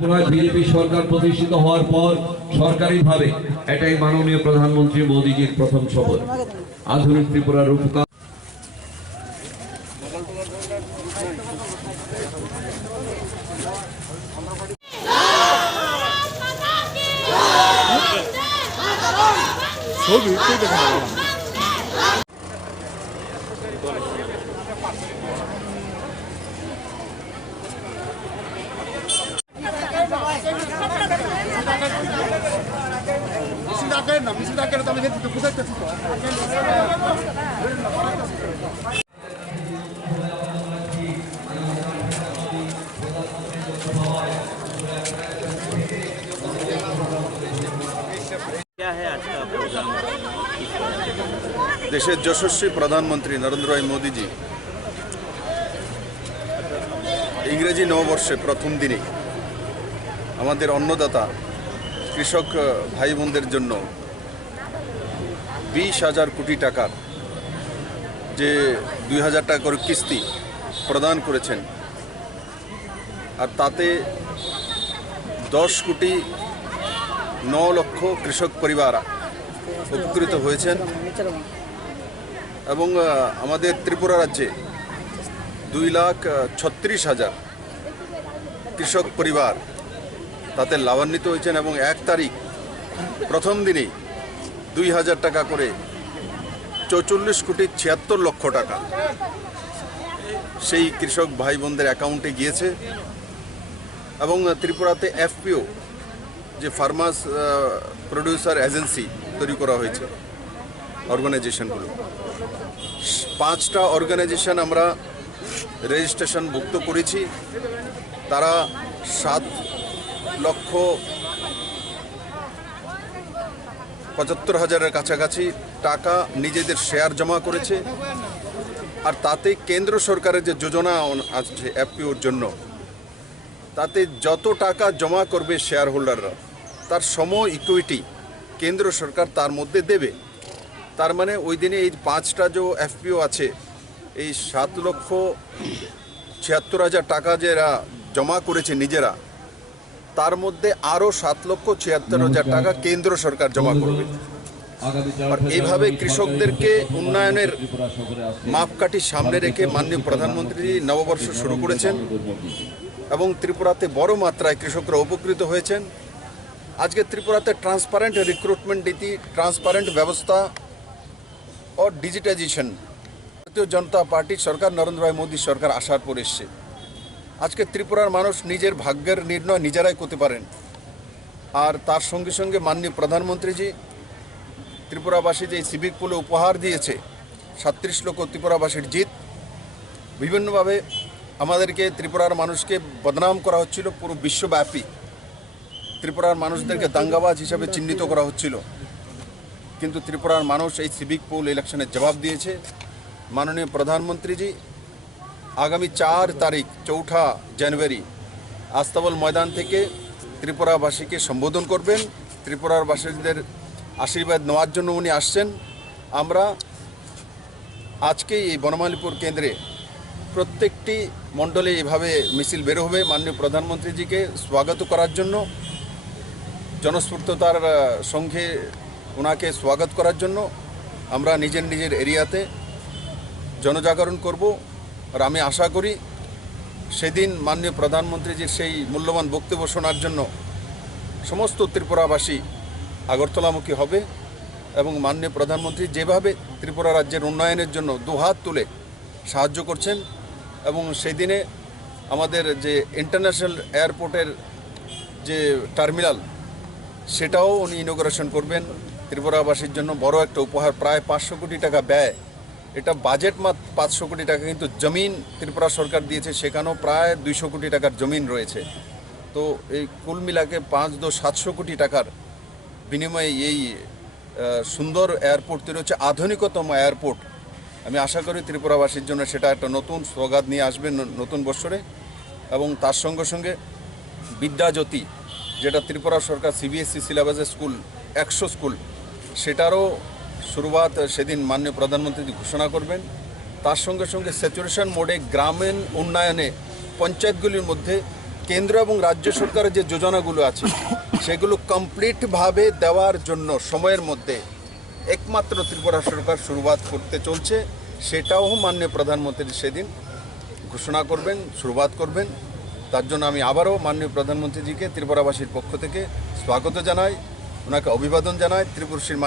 BJP সরকার প্রতিষ্ঠিত হওয়ার পর সরকারিভাবে এটাই মাননীয় প্রধানমন্ত্রী মোদীজির প্রথম শপথ। আধুনিক ত্রিপুরার রূপকার देशेर यशस्वी प्रधानमंत्री नरेंद्र भाई मोदी जी इंग्रेजी नवबर्षे प्रथम दिने आमादेर अन्नदाता कृषक भाई बोनदेर जन्य 20,000 कोटी टाकार जे 2,000 टाका करे किस्ती प्रदान करेছেন আর তাতে 10 কোটি 9 লক্ষ কৃষক পরিবার উপকৃত হয়েছেন এবং আমাদের ত্রিপুরা রাজ্যে 2,36,000 কৃষক পরিবার তাতে লাভান্বিত হয়েছেন এবং 1 তারিখ প্রথম দিনেই 2,000 টাকা করে 44 কোটি 76 লক্ষ টাকা সেই কৃষক ভাই বোনদের অ্যাকাউন্টে গিয়েছে এবং ত্রিপুরাতে এফপিও যে ফার্মার্স প্রোডিউসার এজেন্সি তৈরি করা হয়েছে অর্গানাইজেশনগুলো 5টা অর্গানাইজেশন আমরা রেজিস্ট্রেশন ভুক্ত করেছি তারা 7,75,000-এর কাছাকাছি টাকা নিজেদের শেয়ার জমা করেছে আর তাতে কেন্দ্র সরকারের যে যোজনা আছে এফপিওর জন্য তাতে যত টাকা জমা করবে শেয়ার হোল্ডাররা তার সম ইকুইটি কেন্দ্র সরকার তার মধ্যে দেবে তার মানে ওই দিনে এই 5টা যে এফপিও আছে এই 7,76,000 টাকা যারা জমা করেছে নিজেরা তার মধ্যে আরও 7,76,000 টাকা কেন্দ্র সরকার জমা করবে আর এইভাবে কৃষকদেরকে উন্নয়নের মাপকাঠি সামনে রেখে মাননীয় প্রধানমন্ত্রী নববর্ষ শুরু করেছেন এবং ত্রিপুরাতে বড় মাত্রায় কৃষকরা উপকৃত হয়েছেন আজকে ত্রিপুরাতে ট্রান্সপারেন্ট রিক্রুটমেন্ট নীতি ট্রান্সপারেন্ট ব্যবস্থা ও ডিজিটাইজেশন ভারতীয় জনতা পার্টি সরকার নরেন্দ্র ভাই মোদী সরকার আসার পর এসছে আজকে ত্রিপুরার মানুষ নিজের ভাগ্যের নির্ণয় নিজেরাই করতে পারেন আর তার সঙ্গে সঙ্গে মাননীয় প্রধানমন্ত্রীজি ত্রিপুরাবাসী যে সিভিক পুলে উপহার দিয়েছে 37 লক্ষ ত্রিপুরাবাসীর জিত বিভিন্নভাবে আমাদেরকে ত্রিপুরার মানুষকে বদনাম করা হচ্ছিল পুরো বিশ্বব্যাপী ত্রিপুরার মানুষদেরকে দাঙ্গাবাজ হিসাবে চিহ্নিত করা হচ্ছিল কিন্তু ত্রিপুরার মানুষ এই সিভিক পুল ইলেকশনে জবাব দিয়েছে মাননীয় প্রধানমন্ত্রীজি আগামী 4 তারিখ 4 জানুয়ারি আস্তাবল ময়দান থেকে ত্রিপুরাবাসীকে সম্বোধন করবেন ত্রিপুরার বাসীদের আশীর্বাদ নেওয়ার জন্য উনি আসছেন আমরা আজকে এই বনমালীপুর কেন্দ্রে প্রত্যেকটি মণ্ডলে এভাবে মিছিল বের হবে মাননীয় প্রধানমন্ত্রীজিকে স্বাগত করার জন্য জনস্ফূর্ততার সঙ্গে ওনাকে স্বাগত করার জন্য আমরা নিজের নিজের এরিয়াতে জনজাগরণ করব আর আমি আশা করি সেদিন মাননীয় প্রধানমন্ত্রীজির সেই মূল্যবান বক্তব্য শোনার জন্য সমস্ত ত্রিপুরাবাসী আগরতলামুখী হবে এবং মাননীয় প্রধানমন্ত্রী যেভাবে ত্রিপুরা রাজ্যের উন্নয়নের জন্য দুহাত তুলে সাহায্য করছেন এবং সেই দিনে আমাদের যে ইন্টারন্যাশনাল এয়ারপোর্টের যে টার্মিনাল সেটাও উনি ইনোগ্রেশন করবেন ত্রিপুরাবাসীর জন্য বড় একটা উপহার প্রায় 500 কোটি টাকা ব্যয় এটা বাজেট মাত্র 500 কোটি টাকা কিন্তু জমিন ত্রিপুরা সরকার দিয়েছে সেখানেও প্রায় 200 কোটি টাকার জমিন রয়েছে তো এই কুল মিলাকে 5-700 কোটি টাকার বিনিময়ে এই সুন্দর এয়ারপোর্ট তৈরি হচ্ছে আধুনিকতম এয়ারপোর্ট আমি আশা করি ত্রিপুরাবাসীর জন্য সেটা একটা নতুন সৌগাত নিয়ে আসবে নতুন বছরে এবং তার সঙ্গে সঙ্গে বিদ্যাজ্যোতি যেটা ত্রিপুরা সরকার সিবিএসই সিলেবাসের স্কুল 100 স্কুল সেটারও শুরুয়াত সেদিন মাননীয় প্রধানমন্ত্রী ঘোষণা করবেন তার সঙ্গে সঙ্গে স্যাচুরেশন মোডে গ্রামীণ উন্নয়নে পঞ্চায়েতগুলির মধ্যে কেন্দ্র এবং রাজ্য সরকারের যে যোজনাগুলো আছে সেগুলো কমপ্লিটভাবে দেওয়ার জন্য সময়ের মধ্যে একমাত্র ত্রিপুরা সরকার শুরুয়াত করতে চলছে, সেটাও মাননীয় প্রধানমন্ত্রী সেদিন ঘোষণা করবেন, শুরুয়াত করবেন। তার জন্য আমি আবারও মাননীয় প্রধানমন্ত্রীজিকে ত্রিপুরাবাসীর পক্ষ থেকে স্বাগত জানাই, ওনাকে অভিবাদন জানাই। ত্রিপুরসীর